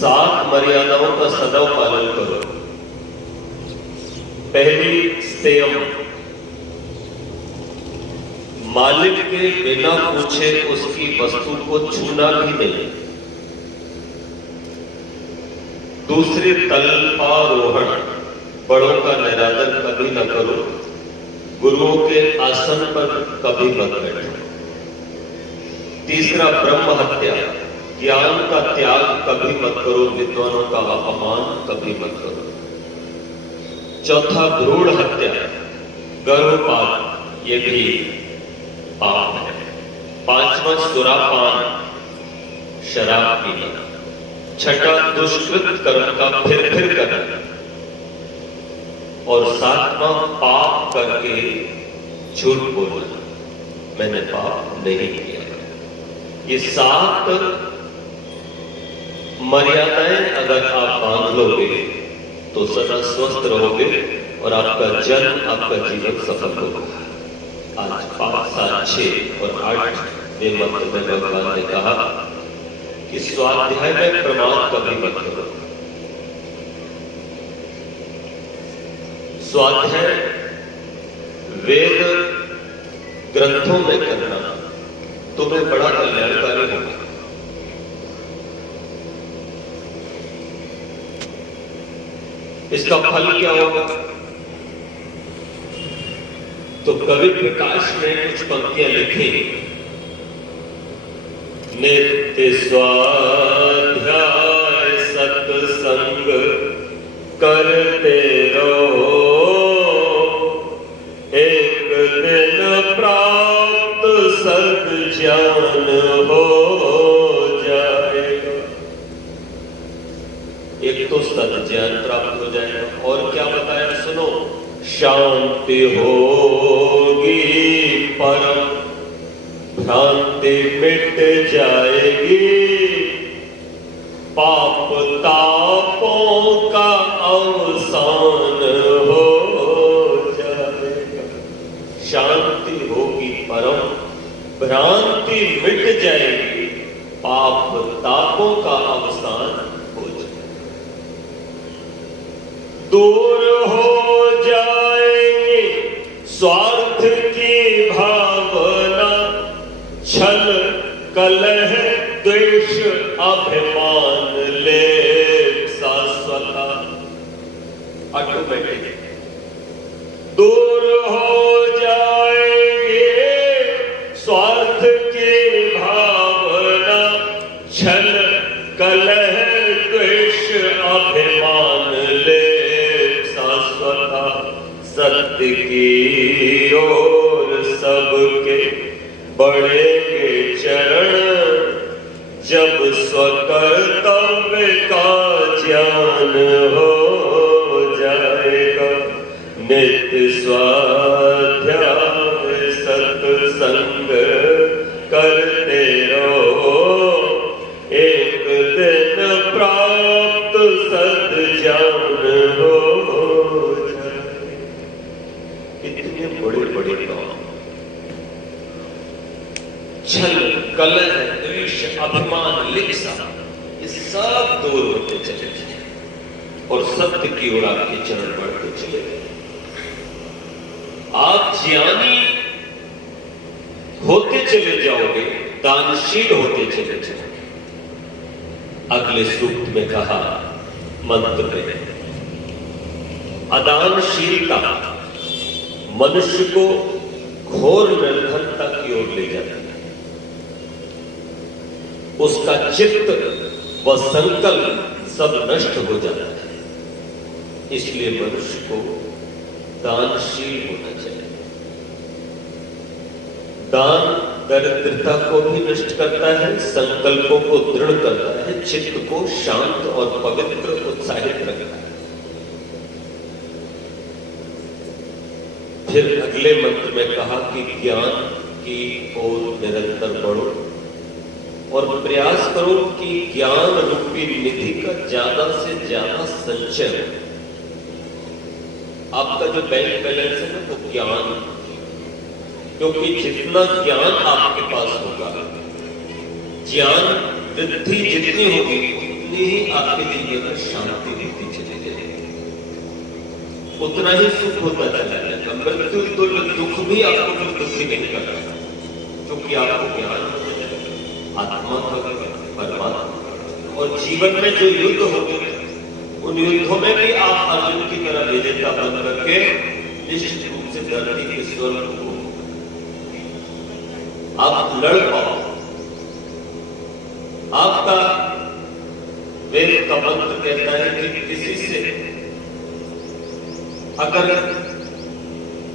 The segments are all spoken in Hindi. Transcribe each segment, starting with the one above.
7 मर्यादाओं का सदैव पालन करो। पहली, स्तेयम, मालिक के बिना पूछे उसकी वस्तु को छूना भी नहीं। दूसरी, तल्पारोहण, बड़ों का निरादर कभी न करो। गुरुओं के आसन पर कभी मत बैठो। तीसरा, ब्रह्म हत्या, ज्ञान का त्याग कभी मत करो। विद्वानों का अपमान कभी मत करो। चौथा, भ्रूण हत्या, गर्भपात, ये भी पाप है। पांचवा, सुरापान, शराब पीना। छठा, दुष्कृत कर्म का फिर करना। और सातवां, पाप करके झूठ बोलना, मैंने पाप नहीं किया। ये 7 मर्यादाएं अगर आप बांध लोगे तो सदा स्वस्थ रहोगे और आपका जन्म, आपका जीवन सफल होगा। आज 5, 7, 6 और 8 मंत्र में भगवान ने कहा कि स्वाध्याय में प्रमाद कभी मत करो। स्वाध्याय वेद ग्रंथों में करना तुम्हें बड़ा कल्याणकारी होगा। इसका फल क्या होगा? तो कवि प्रकाश ने कुछ पंक्तियां लिखी। नित्य स्वाध्याय सत्संग करते रहो, एक दिन प्राप्त सद्ज्ञान हो जाएगा। एक तो सद्ज्ञान प्राप्त हो जाएगा, और क्या बताया सुनो, शांति होगी परम, भ्रांति मिट जाएगी, पाप तापों का अवसान हो जाएगा। शांति होगी परम, भ्रांति मिट जाएगी, पाप तापों का अवसान हो जाएगा। दूर हो जाएंगे स्वार्थ की भावना, छल कलह द्वेष अभिमान ले शाश्वता, ऑटोमेटिक दूर हो जाएंगे स्वार्थ की भावना, छल कलह द्वेष अभिमान ले शाश्वता, सत्य की ओर सबके बढ़ेंगे चरण, जब स्वकर्तव्य का ज्ञान हो जाएगा। नित्य स्वाध्याय सत्संग करते रहो, एक दिन प्राप्त सद्ज्ञान हो जाए। इतने बड़े काम, छल कलह द्वेष अभिमान लिप्सा, ये सब दूर होते चले गए और सत्य की ओर आपके चरण बढ़ते चले गए। आप ज्ञानी होते चले जाओगे, दानशील होते चले जाओगे। अगले सूक्त में कहा, मंत्र में, अदानशीलता मनुष्य को घोर निर्धनता की ओर ले जाती है। उसका चित्त व संकल्प सब नष्ट हो जाता है। इसलिए मनुष्य को दानशील होना चाहिए। दान दरिद्रता को भी नष्ट करता है, संकल्पों को दृढ़ करता है, चित्त को शांत और पवित्र उत्साहित रखता है। फिर अगले मंत्र में कहा कि ज्ञान की ओर निरंतर बढ़ो और प्रयास करो कि ज्ञान रूपी निधि का ज्यादा से ज्यादा संचय हो। आपका जो बैंक बैलेंस है ना, वो ज्ञान, क्योंकि जितना ज्ञान आपके पास होगा, ज्ञान वृद्धि जितनी होगी उतनी ही आपके जीवन में शांति देती चली जाएगी, उतना ही सुख होता चला जाएगा। मृत्यु तुल्य दुख भी आपको दुखी नहीं करता, क्योंकि आपको ज्ञान आत्मा का परमात्मा और जीवन में जो युद्ध होते हैं उन युद्धों में भी आप अर्जुन की तरह विजेता बन करके निश्चित रूप से धरती के स्वर्ग को आप लड़ पाओ। आपका वेद का मंत्र कहता है कि किसी से अगर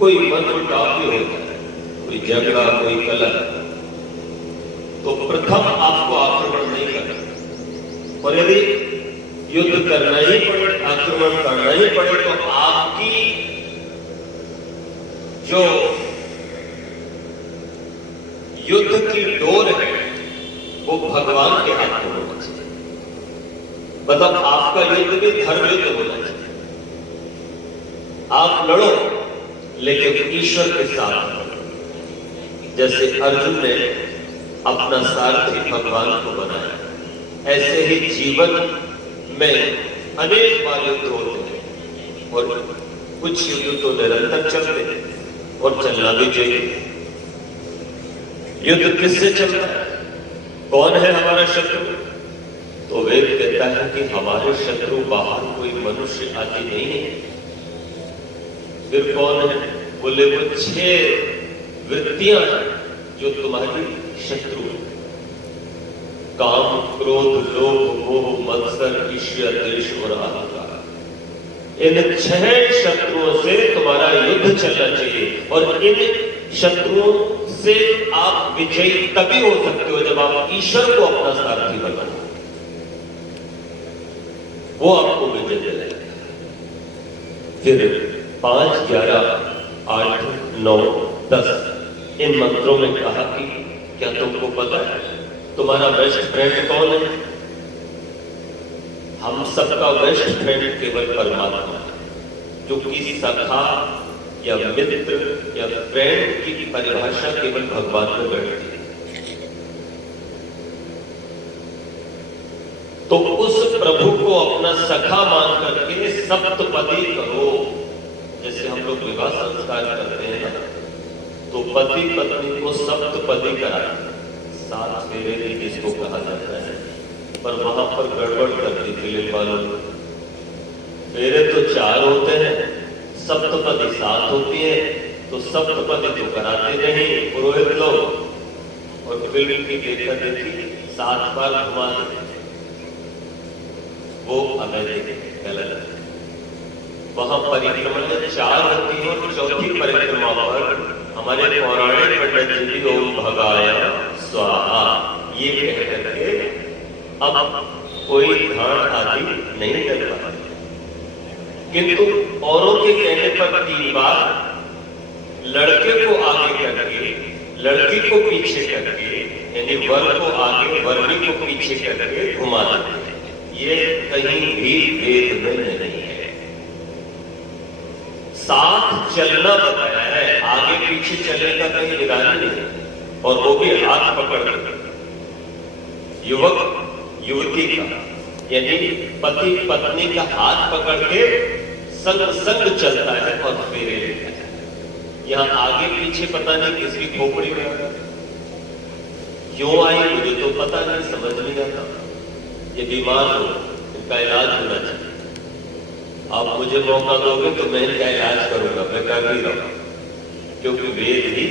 कोई मनमुटाव भी होता है, कोई झगड़ा, कोई कलह, तो प्रथम आपको आक्रमण नहीं करना, और यदि युद्ध करना ही पड़े, आक्रमण करना ही पड़े, तो आपकी जो युद्ध की डोर है वो भगवान के हाथ में होना चाहिए। मतलब आपका युद्ध भी धर्म युद्ध होना चाहिए। आप लड़ो लेकिन ईश्वर के साथ लड़ो। जैसे अर्जुन ने अपना सारथी भगवान को बनाया, ऐसे ही जीवन में अनेक बार युद्ध होते हैं और कुछ युद्ध तो निरंतर चलते हैं और चलना भी चाहिए। युद्ध किससे चलता है? कौन है हमारा शत्रु? तो वेद कहता है कि हमारे शत्रु बाहर कोई मनुष्य आदि नहीं है। फिर कौन है? बोले वो 6 वृत्तियां जो तुम्हारी शत्रु है। काम, क्रोध, लोभ, मोह, मत्सर, ईर्ष्या, द्वेष और अहंकार। इन 6 शत्रुओं से तुम्हारा युद्ध चलना चाहिए, और इन शत्रुओं से आप विजयी तभी हो सकते हो जब आप ईश्वर को अपना सारथी बनाओ, वो आपको विजय दिलाएगा। फिर 5, 11, 8, 9, 10 इन मंत्रों में कहा कि क्या तुमको पता है तुम्हारा बेस्ट फ्रेंड कौन है? हम सबका बेस्ट फ्रेंड केवल परमात्मा है, जो कि सखा या मित्र या फ्रेंड की परिभाषा केवल भगवान में बैठती है। तो उस प्रभु को अपना सखा मान करके सप्तपदी करो। जैसे हम लोग विवाह संस्कार करते हैं ना, तो पति पत्नी को सप्तपदी कराते, 7 फेरे भी जिसको कहा जाता है, पर वहां पर गड़बड़ करती फिल्म वालों। फेरे तो 4 होते हैं, सप्तपदी 7 होती है, तो सप्तपदी तो कराते नहीं पुरोहित लोग, और फिल्म की देखा देखी 7 बार घुमा देते, वो अवैधिक गलत है। वहां परिक्रमा 4 होती है, और चौथी परिक्रमा पर हमारे पौराणिक पंडित जी भी ओम भगाय स्वाहा ये कह करके अब कोई धान आदि नहीं कर पाते, किंतु औरों के कहने पर 3 बार लड़के को आगे करके, लड़की को पीछे करके, यानी वर को आगे, वर्णी को पीछे करके घुमा देते हैं। ये कहीं भी वेद में नहीं है। साथ चलना बताया है, आगे पीछे चलने का कहीं विधान नहीं है, और वो भी हाथ पकड़ कर। युवक युवती का, यानी पति पत्नी का हाथ पकड़ के संग संग चलता है और फेरे लेता है। यहां आगे पीछे पता नहीं किसकी खोपड़ी में क्यों आई, मुझे तो पता नहीं, समझ नहीं आता। ये बीमार हो, इनका इलाज होना चाहिए। आप मुझे मौका दोगे तो मैं इनका इलाज करूंगा, मैं कर भी रहा हूं, क्योंकि वेद ही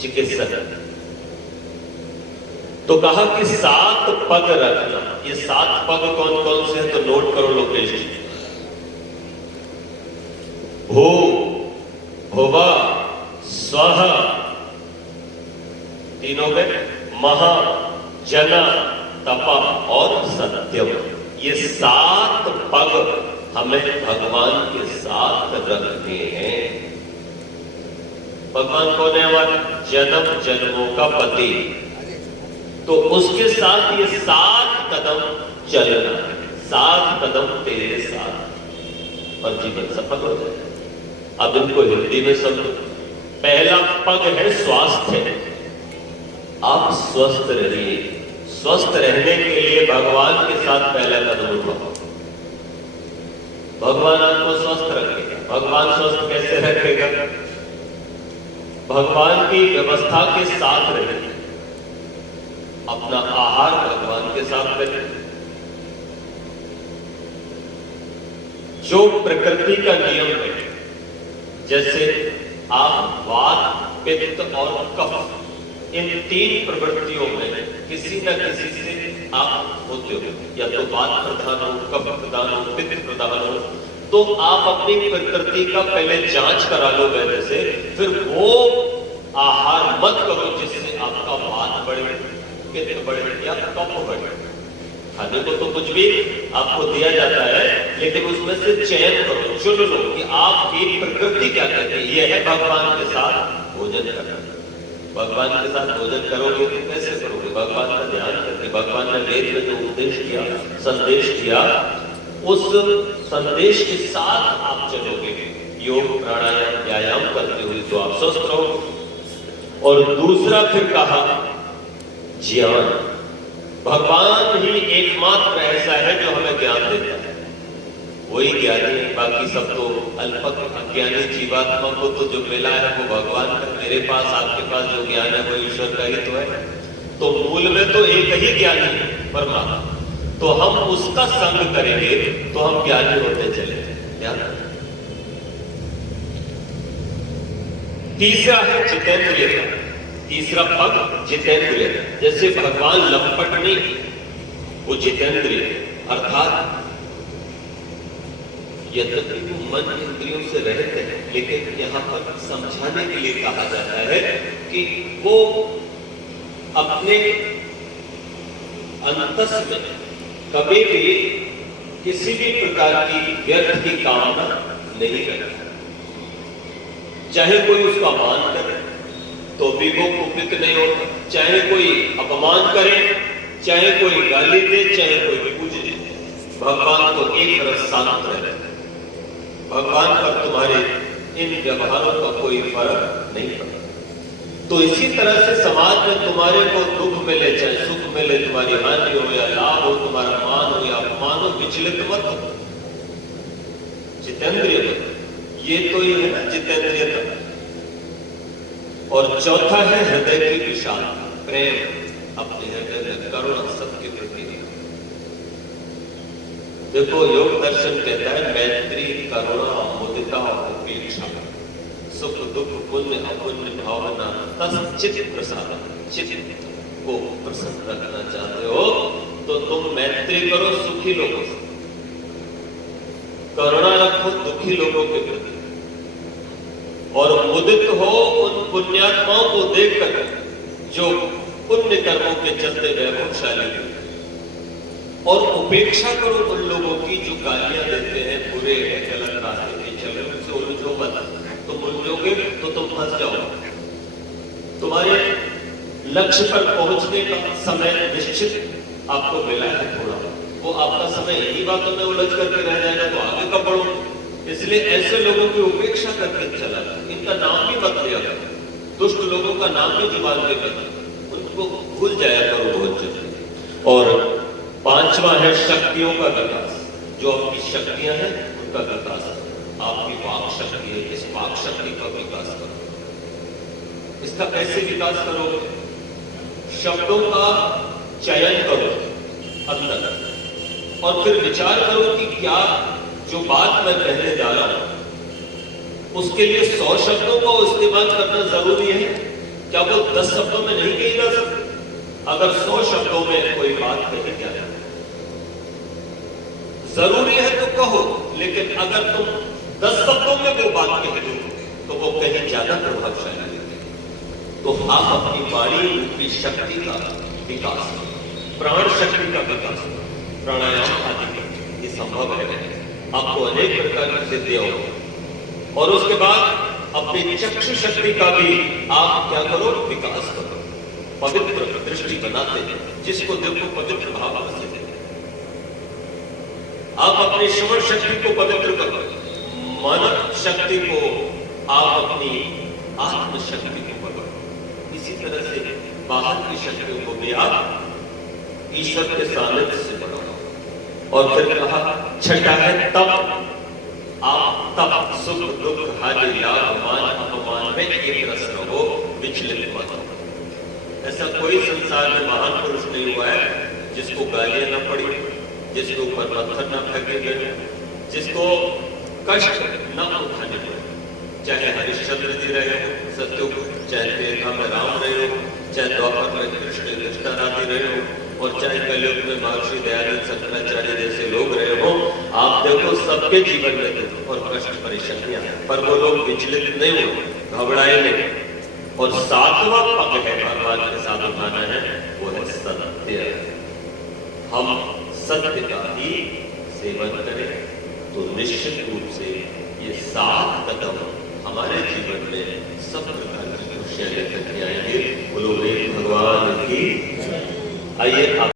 चिकित्सक है। तो कहा कि 7 पग रखना। ये 7 पग कौन कौन से हैं? तो नोट करो लोकेश जी। भू, भुवा, स्वः, तीनों में महा, जना, तपा और सत्यम। ये 7 पग हमें भगवान के साथ रखने हैं। भगवान कौन है हमारा? जन्म जन्मों का पति। तो उसके साथ ये 7 कदम चलना है, 7 कदम तेरे साथ, और जीवन सफल हो जाए। अब इनको हिंदी में समझो। पहला पग है स्वास्थ्य। आप स्वस्थ रहिए, स्वस्थ रहने के लिए भगवान के साथ पहला कदम उठाओ। भगवान आपको स्वस्थ रखेगा। भगवान स्वस्थ कैसे रखेगा? भगवान की व्यवस्था के साथ रहेगा। अपना आहार भगवान के साथ करें। जो प्रकृति का नियम है, जैसे आप वात, पित्त और कफ, इन 3 प्रवृत्तियों में किसी न किसी से आप होते हो, या तो वात प्रधान हो, कफ प्रधान हो, पित्त प्रधान हो, तो आप अपनी प्रकृति का पहले जांच करा लो वैद्य से, फिर वो आहार मत करो जिससे आपका वात बढ़े, पित्त बढ़े या कफ बढ़े। खाने को तो कुछ भी आपको दिया जाता है, लेकिन उसमें से चयन करो, चुन लो कि आपकी प्रकृति क्या कहती है। यह है भगवान के साथ भोजन करना। भगवान के साथ भोजन करोगे तो कैसे करोगे? भगवान का ध्यान करके। भगवान ने वेद में जो उपदेश किया, संदेश दिया, उस संदेश के साथ आप चलोगे। योग, प्राणायाम, व्यायाम करते हुए तो आप स्वस्थ रहो। और दूसरा फिर कहा ज्ञान। भगवान ही एकमात्र ऐसा है जो हमें ज्ञान देता है। वही ज्ञानी है, बाकी सब तो अल्पक अज्ञानी जीवात्मा को तो जो मिला है वो भगवान का। मेरे पास, आपके पास जो ज्ञान है वो ईश्वर का ही तो है। तो मूल में तो एक ही ज्ञानी है, परमात्मा। तो हम उसका संग करेंगे तो हम ज्ञानी होते चले। ध्यान। तीसरा है जितेंद्रियता। तीसरा पद जितेंद्रिय। जैसे भगवान लंपट नहीं, वो जितेंद्रिय, अर्थात यद्यपि वो मन इंद्रियों से रहते हैं, लेकिन यहाँ पर समझाने के लिए कहा जाता है कि वो अपने अंतस में कभी भी किसी भी प्रकार की व्यर्थ की कामना नहीं करता। चाहे कोई उसका मान करे तो भी वो कुपित नहीं होता, चाहे कोई अपमान करे, चाहे कोई गाली दे, चाहे कोई पूज दे, भगवान को एक तरह शांत रहता है। भगवान पर तुम्हारे इन व्यवहारों का कोई फर्क नहीं पड़ता। तो इसी तरह से समाज में तुम्हारे को दुख मिले चाहे सुख मिले, तुम्हारी हानि हो या लाभ हो, तुम्हारा मान हो या अपमान हो, विचलित मत हो। जितेंद्रियता, ये तो ये है ना जितेंद्रियता। और चौथा है हृदय की विशालता, प्रेम, अपने हृदय में करुणा सबके प्रति। देखो योग दर्शन कहता है मैत्री, करुणा, मुदिता और उपेक्षा, सुख दुख, पुण्य अपुण्य भावना, तच्चित प्रसाद। चित्त को प्रसन्न रखना चाहते हो तो तुम मैत्री करो सुखी लोगों से, करुणा रखो दुखी लोगों के प्रति, और मुदित हो उन पुण्यात्माओं को देखकर जो पुण्य कर्मों के चलते वैभवशाली हैं, और उपेक्षा करो उन लोगों की जो गालियां देते हैं, बुरे हैं, गलत रास्ते पे चल रहे, उनसे उलझो मत। तुम उलझोगे तो तुम फंस जाओगे। तुम्हारे लक्ष्य पर पहुंचने का समय निश्चित आपको मिला है थोड़ा, वो आपका समय यही बातों में उलझ करके रह जाएगा तो आगे कब बढ़ो। इसलिए ऐसे लोगों की उपेक्षा करके चला जाए, इनका नाम भी मत लिया करो, दुष्ट लोगों का नाम भी जुबान पे करना, उनको भूल जाया करो बहुत जल्दी। और पांचवा है शक्तियों का विकास। जो आपकी शक्तियां हैं उनका विकास। आपकी वाक शक्ति है, इस वाक शक्ति का विकास करो। इसका कैसे विकास करोगे? शब्दों का चयन करो अंदर, और फिर विचार करो कि क्या जो बात मैं कहने जा रहा हूं उसके लिए 100 शब्दों का इस्तेमाल करना जरूरी है? क्या वो 10 शब्दों में नहीं कही जा सकती? अगर 100 शब्दों में कोई बात कही जाए जरूरी है तो कहो, लेकिन अगर तुम 10 शब्दों में वो बात कह दो तो वो कहीं ज्यादा प्रभावशाली है। तो आप अपनी वाणी की शक्ति का विकास, प्राण शक्ति का विकास, प्राणायाम आदि ये संभव है। आपको अनेक प्रकार की सिद्धियां होगी। और उसके बाद अपनी चक्षु शक्ति का भी आप क्या करो? विकास करो। पवित्र दृष्टि बनाते हैं, जिसको देखो पवित्र भाव से। आप अपनी श्रवण शक्ति को पवित्र करो, मन शक्ति को आप अपनी आत्म शक्ति को पकड़ो। इसी तरह से बाहर की शक्तियों को भी आप ईश्वर के सानिध्य से बढ़ो। और फिर कहा छठा है तप। आप तप सुख दुख हानि लाभ मान अपमान में एक रस रहो, विचलित मत हो। ऐसा कोई संसार में महान पुरुष नहीं हुआ है जिसको गालियां न पड़ी, जिसके ऊपर पत्थर न फेंके गए, जिसको कष्ट न उठाने पड़े। चाहे हरिश्चंद्र जी रहे हो सत्युग, चाहे त्रेता में राम रहे हो, चाहे द्वापर में कृष्ण कृष्णाराधि रहे हो, और चाहे कलयुग में महर्षि दयानंद शंकराचार्य जैसे लोग रहे हो। आप देखो सबके जीवन में दुख और कष्ट परेशानियां, पर वो लोग विचलित नहीं हुए, घबराए नहीं। और सातवां पग है भगवान के साथ उठाना है, वो है सत्य। हम सत्य का ही सेवन करें तो निश्चित रूप से ये 7 कदम हमारे जीवन में सब प्रकार की खुशियां लेकर के आएंगे। बोलो रे भगवान की। आइए आप